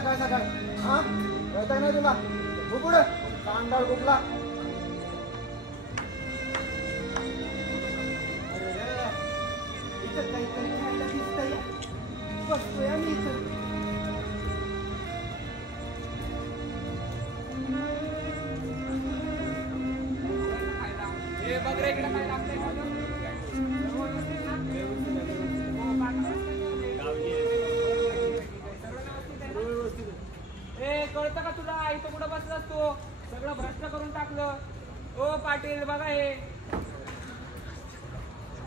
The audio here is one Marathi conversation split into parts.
सकाळ सकाळ हा कळत नाही तुला कुकुड सांडाळ कुठला इथं काहीतरी खायला दिसतंय बसतोय आम्ही इथं बघ रे इकडे काय लागतंय कळतं का तुला इथं कुठं बसलास तू सगळं भ्रष्ट करून टाकलं ओ पाटील बघा हे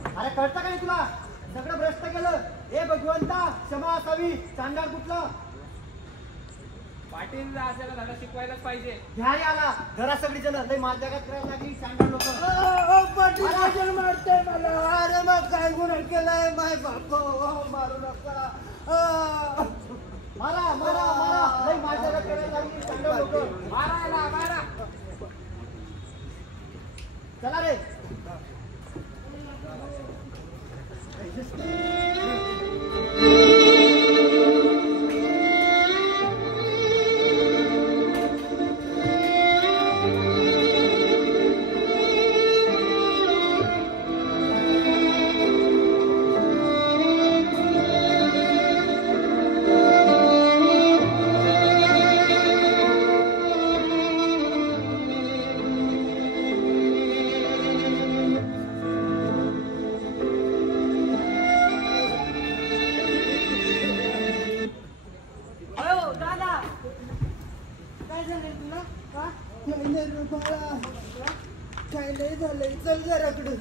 अरे कळतं का नाही तुला सगळं भ्रष्ट केलं हे भगवंता क्षमा असावी सांडाळ कुठलं पाटील आपल्याला धडा शिकवायलाच पाहिजे घ्या रे आला घरा सगळी जण लय मारजागात करायला लागली सांडाळ लोक पाटील मारतोय मला अरे मग काय गुन्हा केलाय माय बाप मारू नका मारा मारा मारा लय मारजागात करायला लागली सांडाळ लोक मारायला मारा चला रे काय नाही झालंय चल घराकडं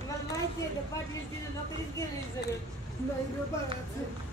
मला माहिती आहे पाटील तिने नोकरीच केली सगळं नाही रे बाळाचं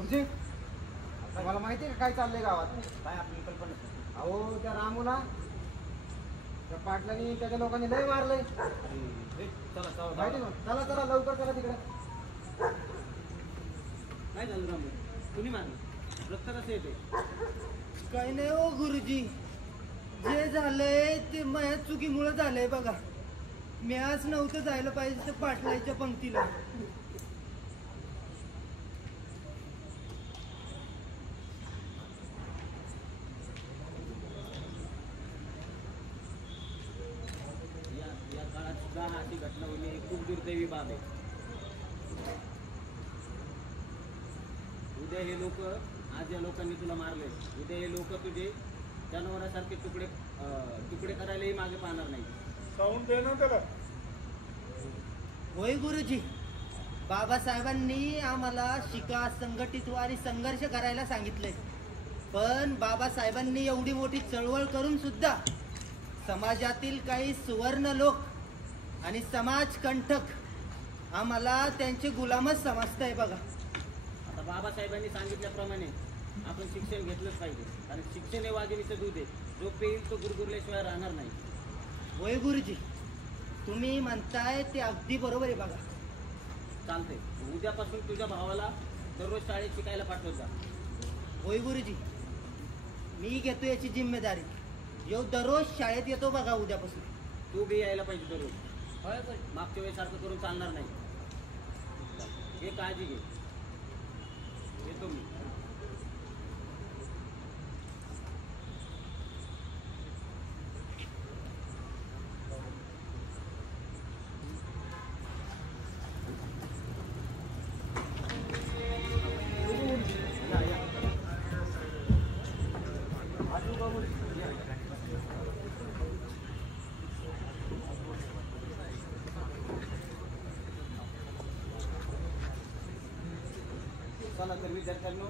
गुरुजी तुम्हाला माहिती आहे का काय चाललंय गावात काय आपली कल्पना अहो त्या रामूला त्या पाटलांनी त्याच्या लोकांनी लय मारलंय माहिती ना चला चला लवकर चला तिकडे काय झालं रामू कुणी मारलं रक्त कसं येते काय नाही ओ गुरुजी जे झालंय ते माझ्या चुकीमुळे झालंय बघा मी आज नव्हतं जायला पाहिजे तर पाटलाच्या पंक्तीला अशी घटना होणे ही खूप दुर्दैवी बाब आहे उद्या हे लोक आज या लोकांनी तुला मारले उद्या हे लोक तुझे जनावरांसारखे तुकडे करायलाही मागे पाहणार नाही साऊंड दे ना त्याला होय गुरुजी बाबासाहेबांनी आम्हाला शिका संघटित आणि संघर्ष करायला सांगितलंय पण बाबासाहेबांनी एवढी मोठी चळवळ करून सुद्धा समाजातील काही सुवर्ण लोक आणि समाजकंठक आम्हाला त्यांचे गुलामच समजताय बघा आता बाबासाहेबांनी सांगितल्याप्रमाणे आपण शिक्षण घेतलंच पाहिजे कारण शिक्षण हे वाघिणीचं दूध आहे जो पेईल तो गुरगुरल्याशिवाय राहणार नाही होय गुरुजी तुम्ही म्हणताय ते अगदी बरोबर आहे बघा चालतंय उद्यापासून तुझ्या भावाला दररोज शाळेत शिकायला पाठवत जा होय गुरुजी मी घेतो याची जिम्मेदारी येऊ दररोज शाळेत येतो बघा उद्यापासून तू बी यायला पाहिजे दररोज मागच्या वेळेसारखं करून चालणार नाही हे काळजी घे येतो मी चला तर विद्यार्थ्यांनो,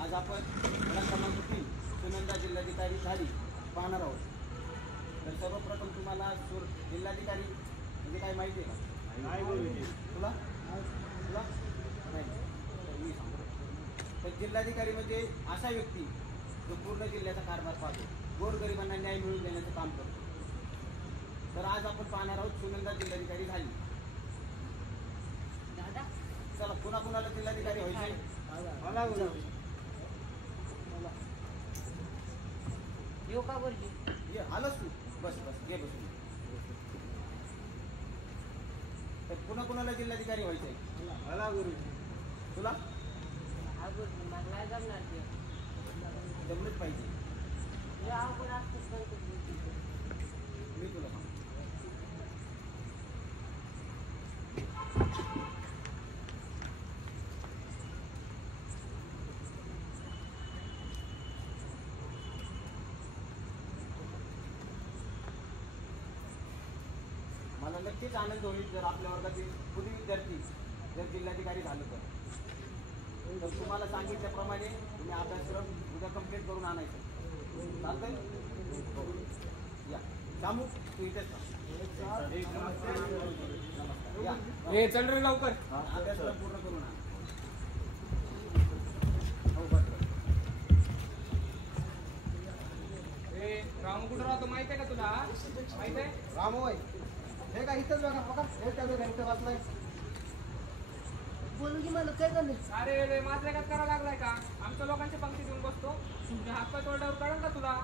आज आपण धडा क्रमांक 3 सुनंदा जिल्हाधिकारी झाली पाहणार आहोत. तर सर्वप्रथम तुम्हाला जिल्हाधिकारी म्हणजे काय माहिती आहे का? तुला तुला नाही तर मी सांगतो. तर जिल्हाधिकारी म्हणजे असा व्यक्ती जो पूर्ण जिल्ह्याचा कारभार पाहतो, गोरगरिबांना न्याय मिळवून देण्याचं काम करतो. तर आज आपण पाहणार आहोत सुनंदा जिल्हाधिकारी झाली. दादा चला कुणाकुणाला जिल्हाधिकारी व्हायचे? मला येऊ का बरं? ये आलंच तू. बस बस घे बसून. तर कुणाकुणाला जिल्हाधिकारी व्हायचंय? मला गुरुजी. तुला अगोदर मला नाही जमणार ते. जमलंच पाहिजे. हे अवघड असतं पण मी तुला सांगतो. मला नक्कीच आनंद होईल जर आपल्या वर्गातील कुणी विद्यार्थी जर जिल्हाधिकारी झालं तर. तुम्हाला सांगितल्याप्रमाणे तुम्ही अभ्यासक्रम उद्या कंप्लीट करून आणायचं. चालतंय? या जामू तू इथेच नमस्कार. या चल रे लवकर. अभ्यासक्रम पूर्ण करून आणा. हो बस. रामू कुठं राहतो माहित आहे का तुला? माहित आहे? रामू होय. हे काय इथंच बघा बघा. हे त्या इथं बसलाय. बोलू की मला काय झालं? अरे रे माझ्या काय करायला लागलाय का? आमच्या लोकांच्या पंक्तीत येऊन बसतो. तुमच्या हातपाय तोंडावर काढून का तुला?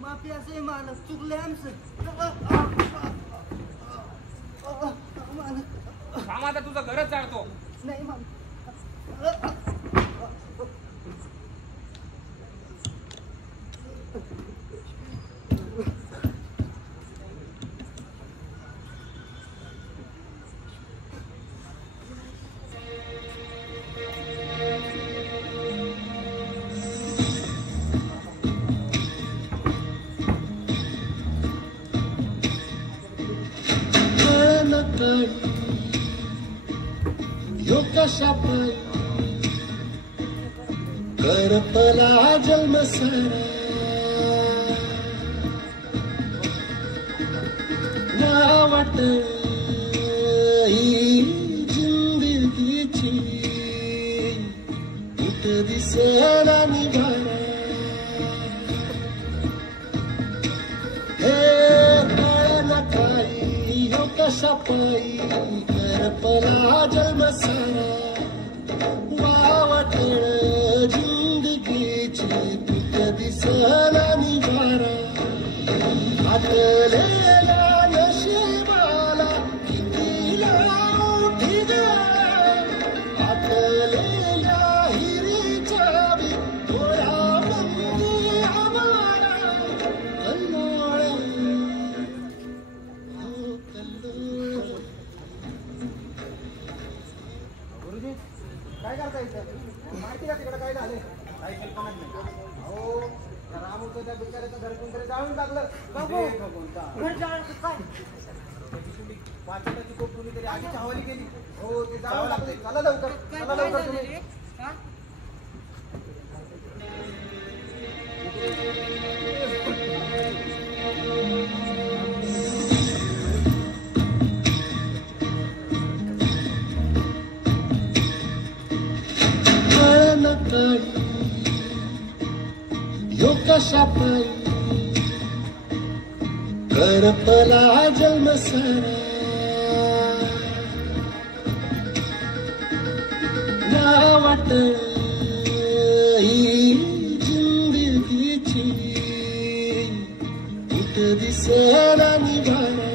माफी असं मालक चुकले आमचं. मालक थांब आता तुझं घरच जाळतो. नाही मालक. यो कशा पायी करपला जन्म सारा ना वाट ही जिंदगीची कुठ दिसेना निभारा हे कळना काही यो कशा पायी करपला जन्म सारा वावटळ जिंदगीची तुक दिसना निभारा आटलेला नशिबाला किती लावठी ग आटलेल्या हिरीच्या थोडा बंदी आम्हाला कल्लोळ हो कल्लोळ. गुरुजी काय करता इथं? माहिती का तिकडे काय झाले? काही कल्पनाच नाही. अहो त्या रामूचं त्या बिचाऱ्याचं घर कोणतरी जाळून टाकलं. हे भगवंता. घर जाळलं काय? त्याची तुम्ही वाचनाची कोप कुणीतरी आगीच्या हवाली केली. हो ते जाळून टाकले. चला लवकर काय चला काय लवकर झालं तुम्ही. रे? हा? कळना काही यो कशा पायी करपला जन्म सारा ना वाट ही जिंदगीची कुठ दिसेना निभारा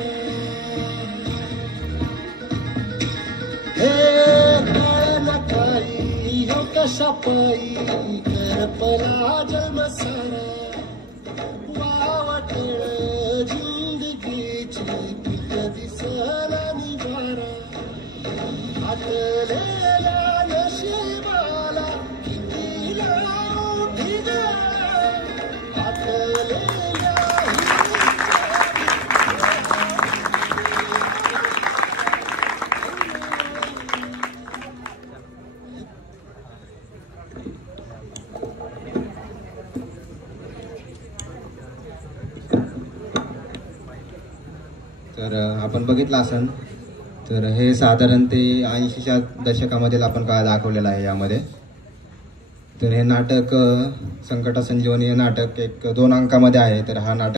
हे कळना काही यो कशा पायी करपला जन्म सारा वावटळ जिंदगीची कुठ दिसना निभारा आटलेल्या नशिबाला किती लावठी ग आटलेल्या तर आपण बघितलं असन तर हे साधारण ते 80च्या दशकामधील आपण काळ दाखवलेला आहे यामध्ये. तर हे नाटक संकटा संजीवनी हे नाटक 2 अंकामध्ये आहे. तर हा नाटक